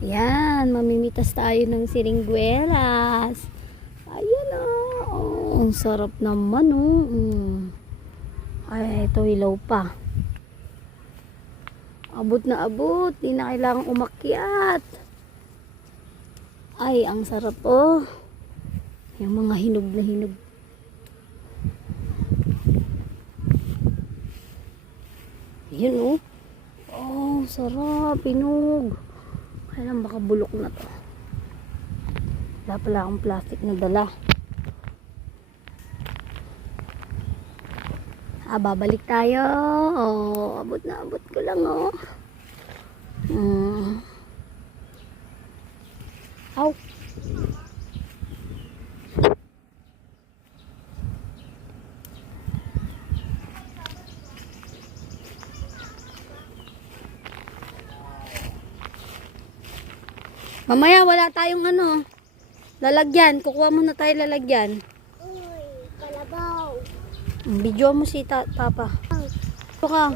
Yan, mamimitas tayo ng siringguelas. Ayan oh, ang sarap naman oh. Ay, ito ilaw pa. Abot na abot, di na kailangang umakyat. Ay, ang sarap oh. Yung mga hinog na hinog. Yun oh. Oh, sarap, hinog. Kailan baka bulok na to. Wala pala akong plastic na dala. Babalik tayo. Oh, abot na abot ko lang oh. Aw. Mamaya wala tayong lalagyan. Kukuha muna tayo lalagyan. Uy, kalabaw. Video mo si Papa. Ito ka.